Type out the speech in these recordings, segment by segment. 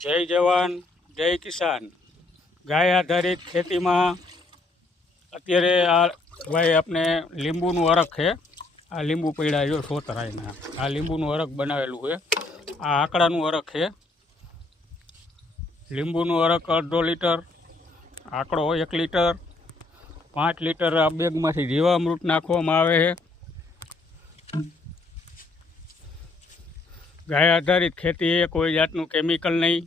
જય જવાન જય કિસાન। ગાય આધારિત ખેતીમાં અત્યારે આ ભાઈ આપણે લીંબુનું અરખ છે। આ લીંબુ પડ્યા જો સોતરાયના, આ લીંબુનું અરખ બનાવેલું છે। આ આકડાનું અરખ છે। લીંબુનું અરખ 1.5 લીટર, આકડો 1 લીટર, 5 લીટર આ બેગમાંથી જીવામૃત નાખવામાં આવે છે। ગાય આધારિત ખેતી એ કોઈ જાતનું કેમિકલ નહીં।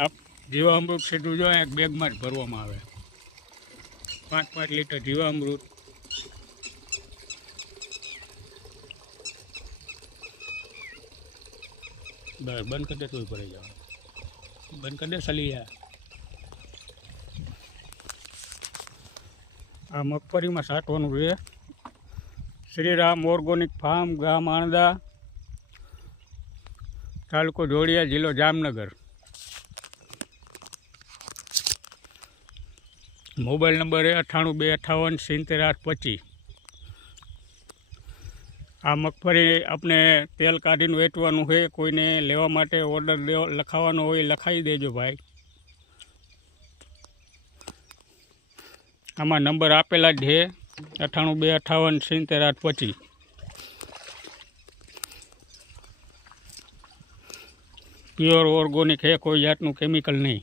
આ જીવામૃત સીધું જો એક બેગમાં જ ભરવામાં આવે, 5 લીટર જીવામૃત। બસ બંધ કરી દે તો ભરાઈ જાવ, બંધ કરી દે સલિયા। આ મગફળીમાં છાંટવાનું છે। શ્રીરામ ઓર્ગોનિક ફાર્મ, ગામ આણદા, તાલુકો જોડિયા, જિલ્લો જામનગર। મોબાઈલ નંબર है 9825870825। આ મગફળી આપણે તેલ કાઢીને વેચવાનું છે। કોઈને લેવા માટે ઓર્ડર લખાવવાનો હોય લખાવી દેજો ભાઈ। આમાં નંબર આપેલા જ છે 9825870825। પ્યોર ઓર્ગોનિક है, कोई जातનું કેમિકલ નહીં।